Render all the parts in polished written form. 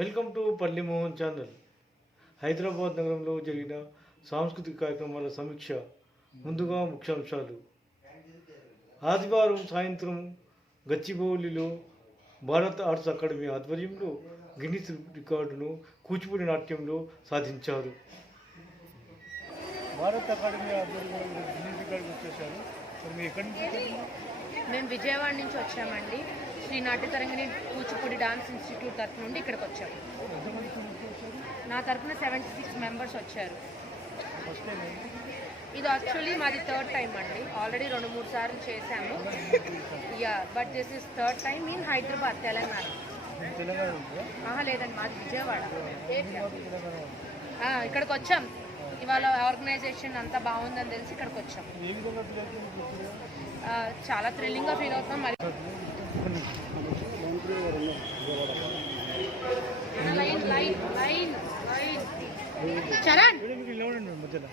Welcome to పల్లి Mohan channel. Hyderabad నగరంలో జరిగిన సాంస్కృతిక కార్యక్రమాల సమీక్ష. ముందుగా ముఖ్యాంశాలు. ఆదివారం సాయంత్రం గచ్చిబౌలిలో భారత ఆర్ట్స్ అకాడమీ ఆధ్వర్యంలో గిన్నిస్ రికార్డును కూచిపూడి నాట్యంలో సాధించారు. భారత అకాడమీ ఆధ్వర్యంలో గిన్నిస్ రికార్డు వచ్చేసారు. మీరు ఎక్కడి నుంచి? మేము విజయవాడ నుంచి వచ్చామండి. శ్రీ నాట్యతరంగిణి కూచిపూడి డాన్స్ ఇన్స్టిట్యూట్ తరఫు నుండి ఇక్కడికి వచ్చాము. నా తరఫున 76 మెంబర్స్ వచ్చారు. ఇది యాక్చువల్లీ మాది థర్డ్ టైం అండి. ఆల్రెడీ 2-3 సార్లు చేశాము. But this is third time in Hyderabad, Telangana. లేదండి, మాది విజయవాడ. ఇక్కడికి వచ్చాం. ఇవాళ ఆర్గనైజేషన్ అంతా బాగుందని తెలిసి ఇక్కడికి వచ్చాం. చాలా థ్రిల్లింగ్గా ఫీల్ అవుతాం. మరి line line line line Charan మధ్యలో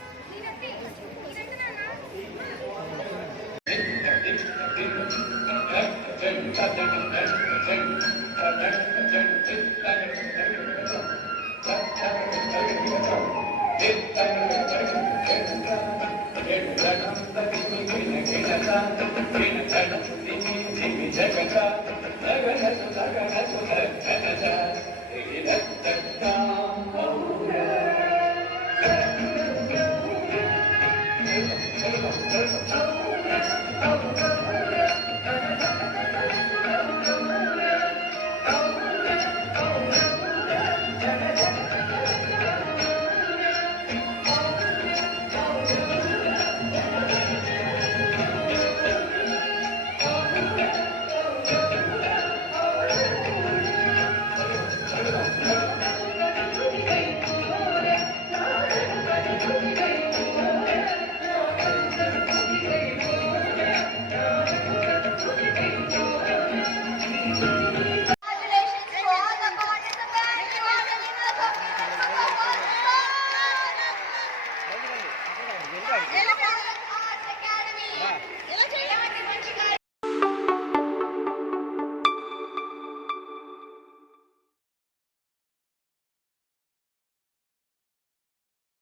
Let's go.